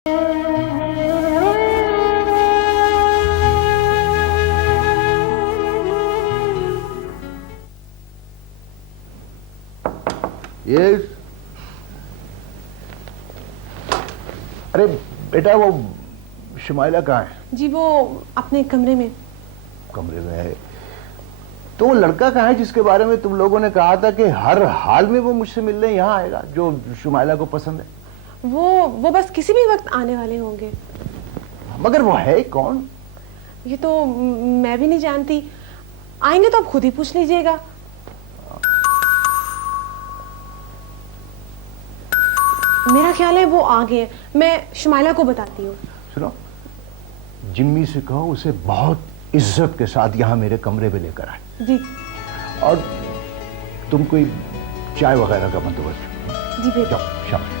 Yes. अरे बेटा, वो शुमाइला कहाँ है? जी वो अपने कमरे में। कमरे में है? तो वो लड़का कहाँ है जिसके बारे में तुम लोगों ने कहा था कि हर हाल में वो मुझसे मिलने यहाँ आएगा, जो शुमाइला को पसंद है? वो बस किसी भी वक्त आने वाले होंगे। मगर वो है कौन? ये तो मैं भी नहीं जानती। आएंगे तो आप खुद ही पूछ लीजिएगा। मेरा ख्याल है वो आ गए। मैं शुमाइला को बताती हूँ। सुनो, जिम्मी से कहो उसे बहुत इज्जत के साथ यहाँ मेरे कमरे में लेकर आए। जी और तुम कोई चाय वगैरह का बंदोबस्त। जी बेटा। जाओ, शाबाश।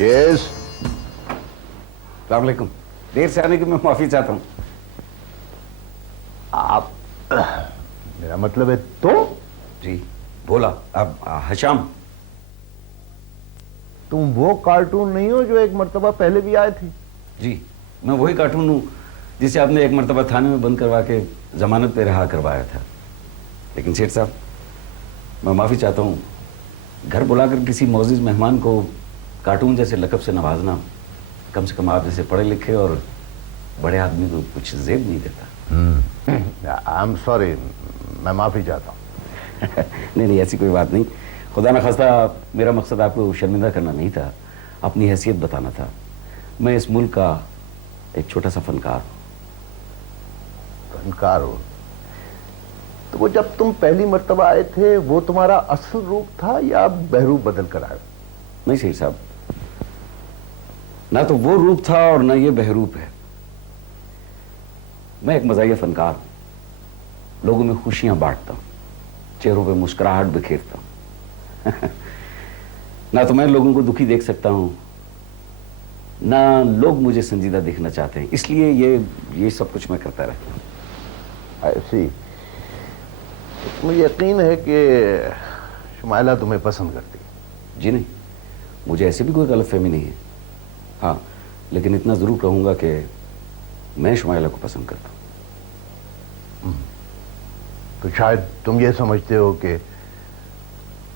यस। अस्सलाम वालेकुम। देर से आने की मैं माफी चाहता हूँ। आप मेरा मतलब है तो? जी बोला। अब हशाम। तुम वो कार्टून नहीं हो जो एक मर्तबा पहले भी आए थे? जी मैं वही कार्टून हूँ जिसे आपने एक मरतबा थाने में बंद करवा के जमानत पे रहा करवाया था। लेकिन सेठ साहब, मैं माफी चाहता हूँ। घर बुलाकर किसी मौजूद मेहमान को कार्टून जैसे लकब से नवाजना कम से कम आप जैसे पढ़े लिखे और बड़े आदमी को कुछ जेब नहीं देता। आई एम सॉरी, मैं माफी चाहता हूँ। नहीं, ऐसी कोई बात नहीं। खुदा न खास्ता, मेरा मकसद आपको शर्मिंदा करना नहीं था, अपनी हैसियत बताना था। मैं इस मुल्क का एक छोटा सा फनकार हूँ। फनकार हो? तो वो जब तुम पहली मर्तबा आए थे वो तुम्हारा असल रूप था या बहरूप बदल कर आए? नहीं शेर साहब, ना तो वो रूप था और ना ये बहरूप है। मैं एक मज़ाहिया फनकार हूं। लोगों में खुशियां बांटता हूं, चेहरों पे मुस्कुराहट बिखेरता हूं। ना तो मैं लोगों को दुखी देख सकता हूं, ना लोग मुझे संजीदा देखना चाहते हैं। इसलिए ये सब कुछ मैं करता रहता हूं। ऐसी मुझे यकीन है कि शुमाइला तुम्हें पसंद करती है। जी नहीं, मुझे ऐसे भी कोई गलतफहमी नहीं है। हाँ, लेकिन इतना जरूर कहूंगा कि मैं शुमाइला को पसंद करता हूं। तो शायद तुम ये समझते हो कि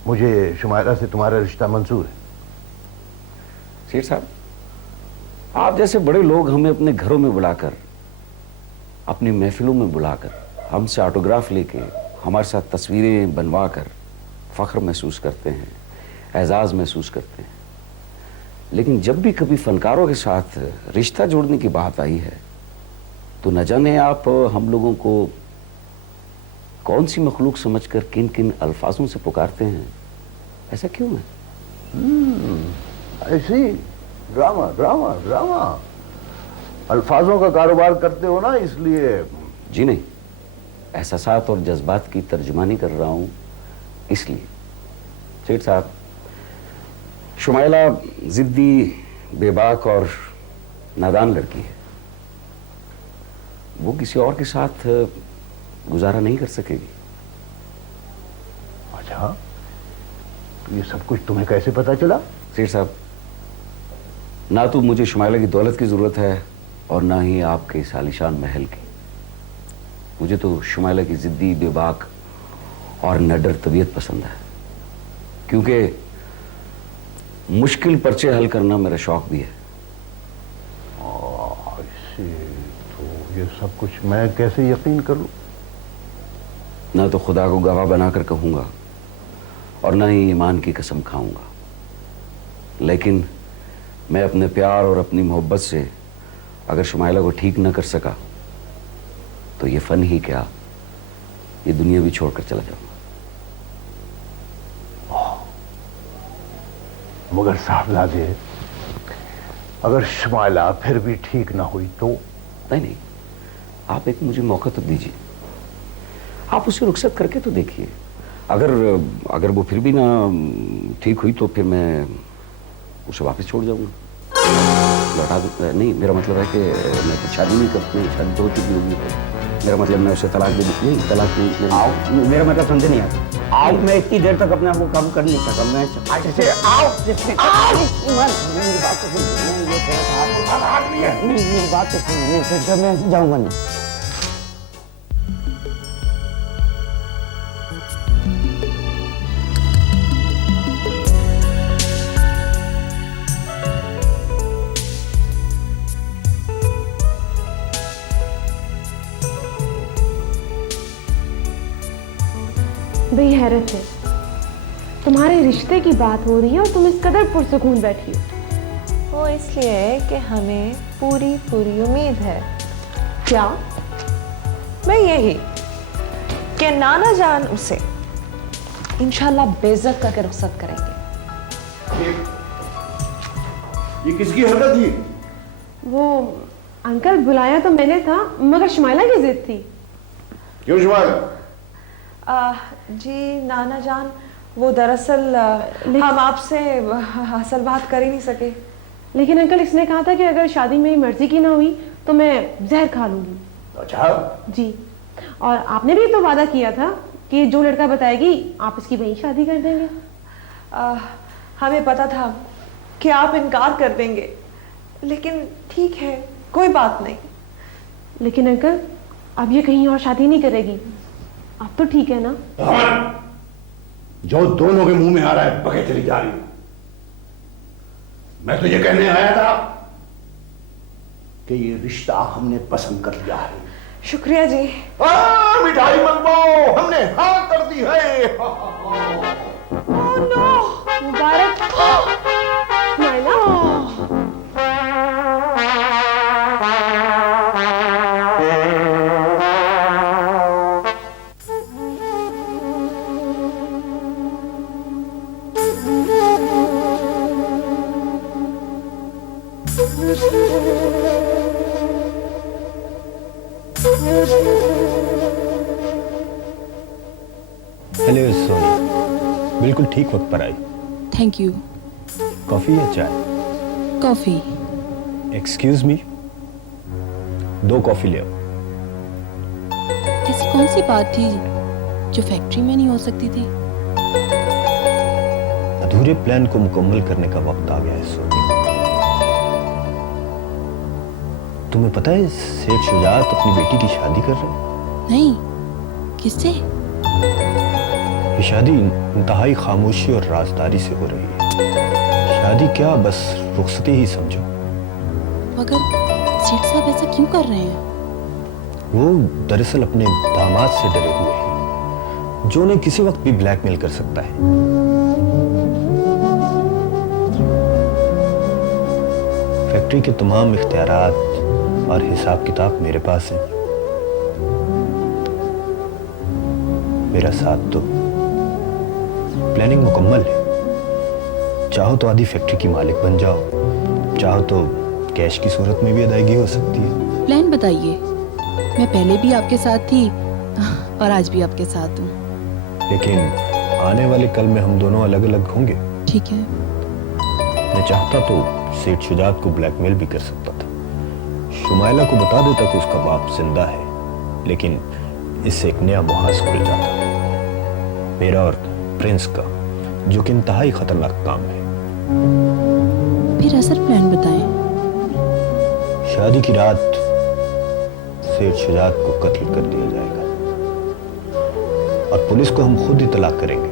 मुझे शुमाइला से तुम्हारा रिश्ता मंजूर है? शेर साहब, आप जैसे बड़े लोग हमें अपने घरों में बुलाकर, अपनी महफिलों में बुलाकर, हमसे ऑटोग्राफ लेके, हमारे साथ तस्वीरें बनवा कर फख्र महसूस करते हैं, एजाज महसूस करते हैं। लेकिन जब भी कभी फनकारों के साथ रिश्ता जोड़ने की बात आई है तो न जाने आप हम लोगों को कौन सी मखलूक समझकर किन किन अल्फाजों से पुकारते हैं। ऐसा क्यों है? ऐसे ही ड्रामा ड्रामा ड्रामा अल्फाजों का कारोबार करते हो ना, इसलिए। जी नहीं, एहसासात और जज्बात की तर्जुमानी कर रहा हूं इसलिए। सेठ साहब, शुमाइला जिद्दी, बेबाक और नादान लड़की है। वो किसी और के साथ गुजारा नहीं कर सकेगी। अच्छा, तो ये सब कुछ तुम्हें कैसे पता चला? सेठ साहब, ना तो मुझे शुमाइला की दौलत की जरूरत है और ना ही आपके इस आलीशान महल की। मुझे तो शुमाइला की जिद्दी, बेबाक और नडर तबीयत पसंद है, क्योंकि मुश्किल पर्चे हल करना मेरा शौक भी है। तो ये सब कुछ मैं कैसे यकीन करूं? ना तो खुदा को गवाह बनाकर कहूंगा और ना ही ईमान की कसम खाऊंगा, लेकिन मैं अपने प्यार और अपनी मोहब्बत से अगर शुमाइला को ठीक न कर सका तो ये फन ही क्या, ये दुनिया भी छोड़कर चला जाऊंगा। मगर साहबजादे, अगर शुमाइला फिर भी ठीक ना हुई तो? नहीं, आप एक मुझे मौका तो दीजिए, आप उसे रुखसत करके तो देखिए। अगर वो फिर भी ना ठीक हुई तो फिर मैं उसे वापस छोड़ जाऊंगा, लौटा दूँ। नहीं, मेरा मतलब है कि मैं तो शादी नहीं करती, शादी तो हो चुकी होगी। मेरा मतलब मैं उसे तलाक दे दूँ। नहीं, तलाक नहीं। आओ, मेरा मतलब समझे नहीं आप? आओ, मैं इतनी देर तक अपने आप को काबू कर नहीं सका। मैं जैसे आओ, जैसे मेरी बात तो सुन, मैं ये कह रहा था आपको तलाक नहीं है। नहीं, मेरी बात तो सुन, मैं जाऊंगा नहीं। भाई हैरत है, तुम्हारे रिश्ते की बात हो रही है और तुम इस कदर पुरसुकून बैठी हो। वो इसलिए कि हमें पूरी पूरी उम्मीद है। क्या? मैं यही कि नाना जान उसे इंशाल्लाह बेइज्जत करके रुखसत करेंगे। ये किसकी हरकत थी? वो अंकल, बुलाया तो मैंने था मगर शुमाइला की जिद थी। क्यों शुमाइला? जी नाना जान, वो दरअसल हम आपसे असल बात कर ही नहीं सके। लेकिन अंकल, इसने कहा था कि अगर शादी मेरी मर्जी की ना हुई तो मैं जहर खा लूंगी। अच्छा जी, और आपने भी तो वादा किया था कि जो लड़का बताएगी आप इसकी वही शादी कर देंगे। हमें पता था कि आप इनकार कर देंगे, लेकिन ठीक है, कोई बात नहीं। लेकिन अंकल, अब ये कहीं और शादी नहीं करेगी, अब तो ठीक है ना? जो दोनों के मुंह में आ रहा है बके चली जा रही हूं। मैं तो ये कहने आया था कि ये रिश्ता हमने पसंद कर लिया है। शुक्रिया जी। मिठाई मंगवाओ, हमने हाँ कर दी है। ओह नो, मुबारक शुमाइला। हेलो सोनी, बिल्कुल ठीक वक्त पर आई। Thank you. कॉफी या चाय? कॉफी। एक्सक्यूज मी, 2 कॉफी ले आओ। ऐसी कौन सी बात थी जो फैक्ट्री में नहीं हो सकती थी? अधूरे प्लान को मुकम्मल करने का वक्त आ गया है सोनी। तुम्हें पता है सेठ शुजात अपनी बेटी की शादी कर रहे हैं? नहीं, किससे? ये शादी इंतहाई खामोशी और राजदारी से हो रही है। शादी क्या, बस रुखसती ही समझो। मगर सेठ साहब ऐसा क्यों कर रहे हैं? वो दरअसल अपने दामाद से डरे हुए हैं, जो उन्हें किसी वक्त भी ब्लैकमेल कर सकता है। फैक्ट्री के तमाम इख्तियारात और हिसाब किताब मेरे पास है। मेरा साथ दो, प्लानिंग मुकम्मल है। चाहो तो आधी फैक्ट्री की मालिक बन जाओ, चाहो तो कैश की सूरत में भी अदायगी हो सकती है। प्लान बताइए। मैं पहले भी आपके साथ थी और आज भी आपके साथ हूँ। लेकिन आने वाले कल में हम दोनों अलग अलग होंगे। ठीक है। मैं चाहता तो सेठ शुजात को ब्लैकमेल भी कर सकता था, शुमाइला को बता देता कि उसका बाप जिंदा है, लेकिन इससे एक नया मुहाज खुल जाता, मेरा और प्रिंस का, जो कि इंतहाई खतरनाक काम है। फिर असल प्लान बताएं। शादी की रात सेठ शुजात को कत्ल कर दिया जाएगा और पुलिस को हम खुद इतला करेंगे।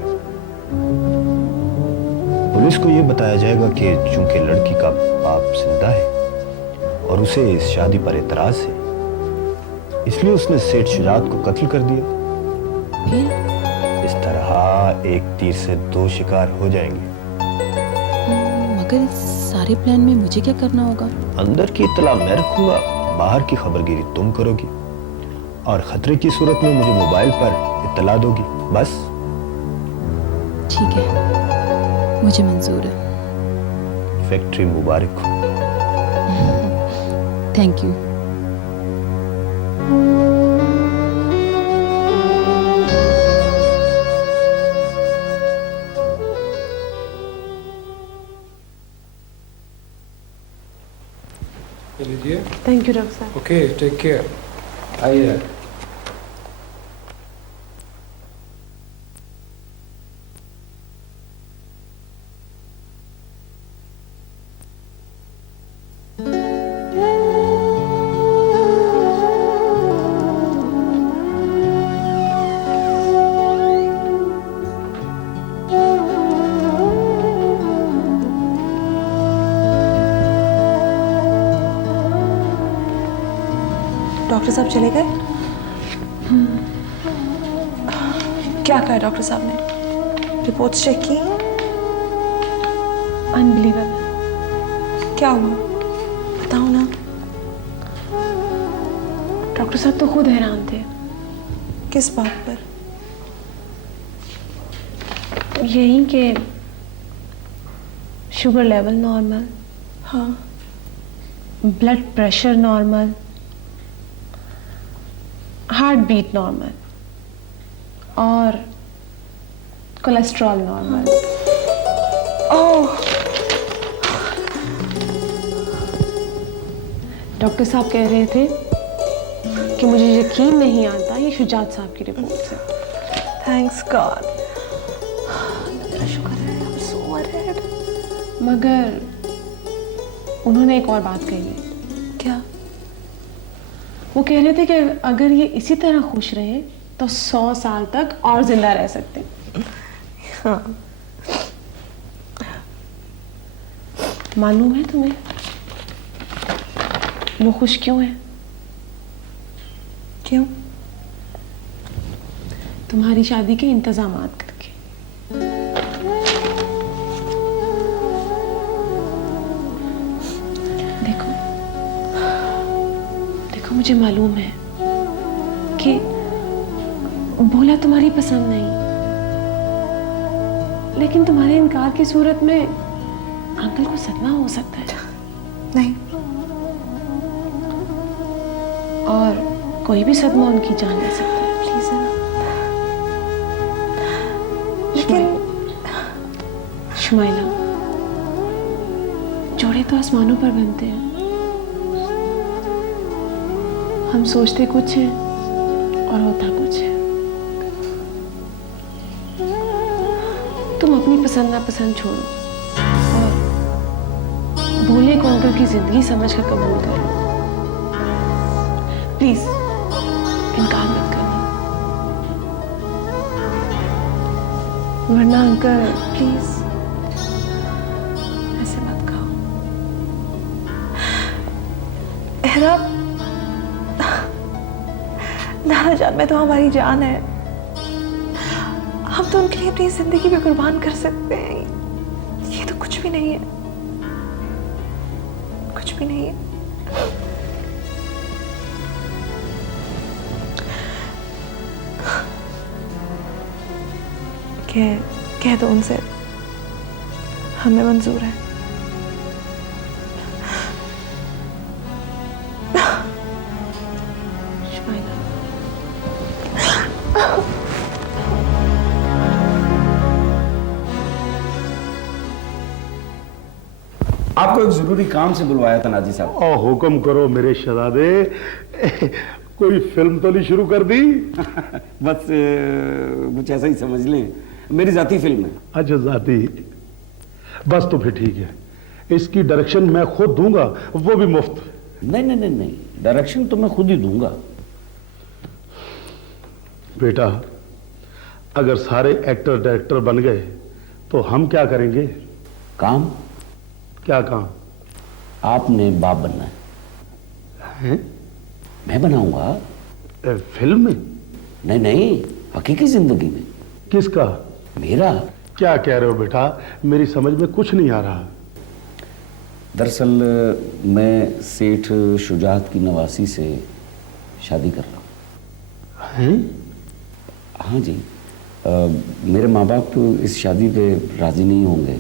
पुलिस को यह बताया जाएगा कि चूंकि लड़की का बाप जिंदा है और उसे इस शादी पर एतराज है, इसलिए उसने सेठ शुजात को कत्ल कर दिया। फिर इस तरह एक तीर से 2 शिकार हो जाएंगे। मगर इस सारे प्लान में मुझे क्या करना होगा? अंदर की इत्तला मैं रखूंगा, बाहर की खबरगिरी तुम करोगी और खतरे की सूरत में मुझे मोबाइल पर इत्तला दोगी, बस। ठीक है, मुझे मंजूर है। फैक्ट्री मुबारक हो। Thank you. लीजिए। थैंक यू डॉक्टर साहब। Okay, take care. आइए। डॉक्टर साहब चले गए? क्या कहा डॉक्टर साहब ने? रिपोर्ट्स चेक की? अनबिलीवेबल। क्या हुआ बताओ ना। डॉक्टर साहब तो खुद हैरान थे। किस बात पर? यही कि शुगर लेवल नॉर्मल, हाँ। Blood pressure normal, heart beat normal और कोलेस्ट्रॉल नॉर्मल। ओह, डॉक्टर साहब कह रहे थे कि मुझे यकीन नहीं आता ये शुजात साहब की रिपोर्ट से। Thanks God. मेरा शुक्र है। I'm so worried। मगर उन्होंने एक और बात कही है। क्या? वो कह रहे थे कि अगर ये इसी तरह खुश रहे तो 100 साल तक और जिंदा रह सकते हैं। हाँ। मालूम है तुम्हें वो खुश क्यों है? क्यों? तुम्हारी शादी के इंतजामात करके। देखो देखो, मुझे मालूम है कि भोला तुम्हारी पसंद नहीं, लेकिन तुम्हारे इनकार की सूरत में अंकल को सदमा हो सकता है। नहीं। और कोई भी सदमा उनकी जान ले सकता है। प्लीज है ना। लेकिन शुमाइला, जोड़े तो आसमानों पर बनते हैं। हम सोचते कुछ है और होता कुछ है। तुम अपनी पसंद नापसंद छोड़ो और भोले को अंकल की जिंदगी समझ कर कबूल करो। प्लीज इनकार मत करना, वरना अंकल। प्लीज ऐसे मत कहो। एहरा, नाना जान में तो हमारी जान है। हम तो उनके लिए अपनी जिंदगी भी कुर्बान कर सकते हैं। ये तो कुछ भी नहीं है, कुछ भी नहीं है। कह दो उनसे हमें मंजूर है। शुमाइला, आपको एक जरूरी काम से बुलवाया था नाजी साहब। और हुक्म करो मेरे शहजादे। कोई फिल्म तो नहीं शुरू कर दी? बस कुछ ऐसा ही समझ लें, मेरी जाती फिल्म है। अच्छा, जाती। बस तो फिर ठीक है, इसकी डायरेक्शन मैं खुद दूंगा, वो भी मुफ्त। नहीं नहीं नहीं नहीं, डायरेक्शन तो मैं खुद ही दूंगा। बेटा, अगर सारे एक्टर डायरेक्टर बन गए तो हम क्या करेंगे? काम? क्या काम? आपने बाप बनना है। हैं? मैं बनाऊंगा। फिल्म में? नहीं नहीं, हकीकी जिंदगी में। किसका? मेरा। क्या कह रहे हो बेटा? मेरी समझ में कुछ नहीं आ रहा। दरअसल मैं सेठ शुजात की नवासी से शादी कर रहा हूँ। हैं? हाँ जी, मेरे माँ बाप तो इस शादी पे राजी नहीं होंगे।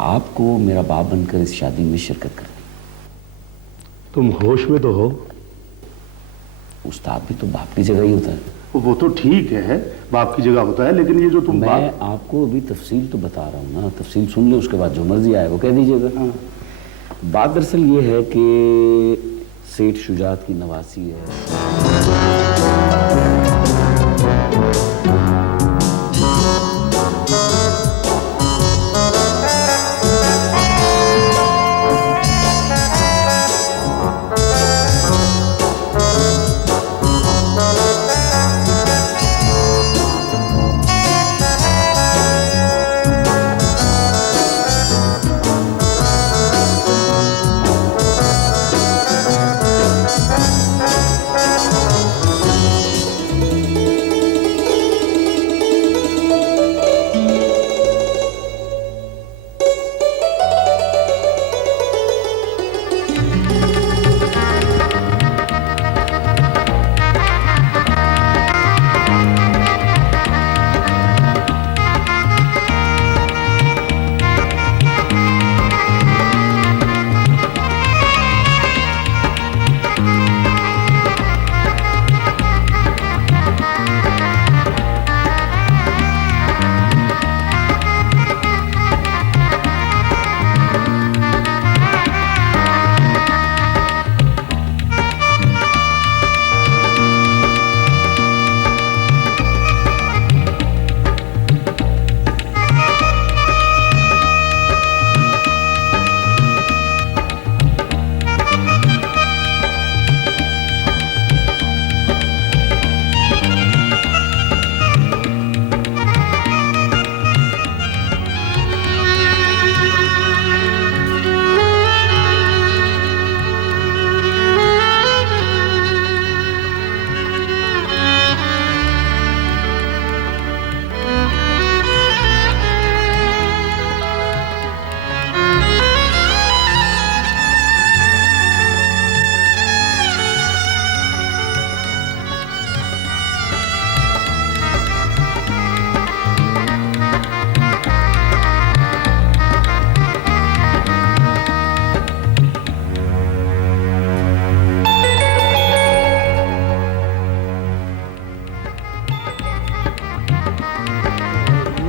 आपको मेरा बाप बनकर इस शादी में शिरकत करनी। तुम होश में तो हो? उस्ताद भी तो बाप की जगह ही होता है। वो तो ठीक है, बाप की जगह होता है, लेकिन ये जो तुम मैं आपको अभी तफसील तो बता रहा हूँ ना, तफसील सुन ले, उसके बाद जो मर्जी आए वो कह दीजिएगा। बात दरअसल ये है कि सेठ शुजात की नवासी है।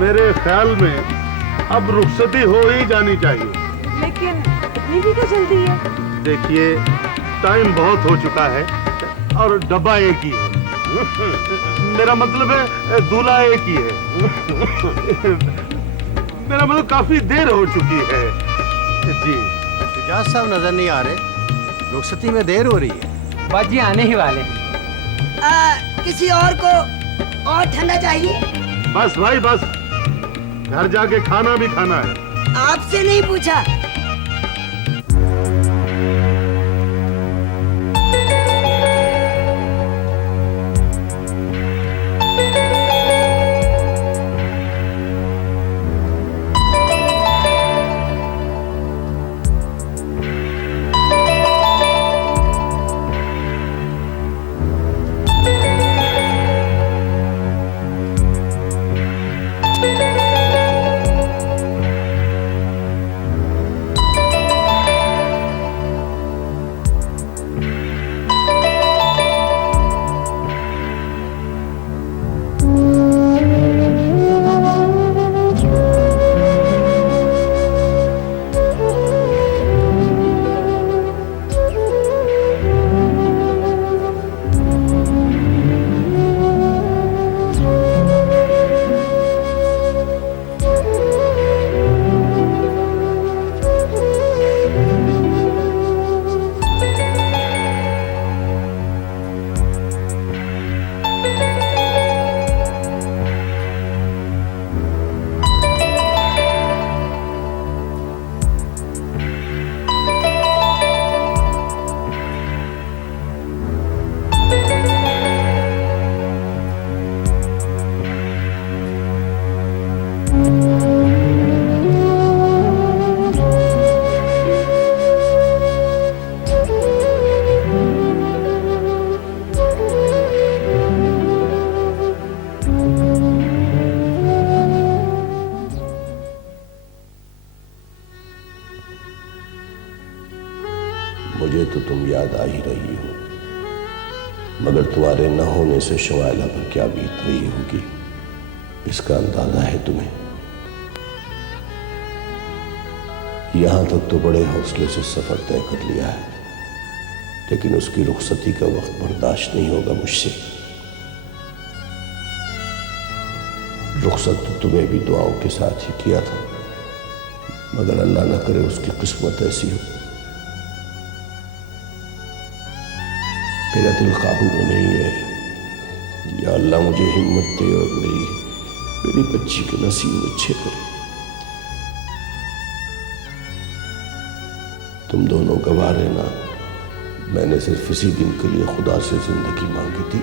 मेरे ख्याल में अब रुखसती हो ही जानी चाहिए। लेकिन इतनी भी तो जल्दी है। देखिए, टाइम बहुत हो चुका है और डब्बा एक ही है। मेरा मतलब है दूल्हा एक ही है। मेरा मतलब काफी देर हो चुकी है जी। शुजात साहब नजर नहीं आ रहे, रुखसती में देर हो रही है। बाजी आने ही वाले हैं। किसी और को और ठंडा चाहिए? बस भाई बस, घर जाके खाना भी खाना है। आपसे नहीं पूछा। तुम्हारे न होने से शुमाइला पर क्या बीत रही होगी, इसका अंदाजा है तुम्हें? यहां तक तो बड़े हौसले से सफर तय कर लिया है, लेकिन उसकी रुखसती का वक्त बर्दाश्त नहीं होगा मुझसे। रुखसत तो तुम्हें भी दुआओं के साथ ही किया था, मगर अल्लाह न करे उसकी किस्मत ऐसी हो। मेरा दिल काबू में नहीं है। या अल्लाह मुझे हिम्मत दे और मेरी बच्ची के नसीब अच्छे करे। तुम दोनों गवाह रहना, मैंने सिर्फ इसी दिन के लिए खुदा से जिंदगी मांगी थी।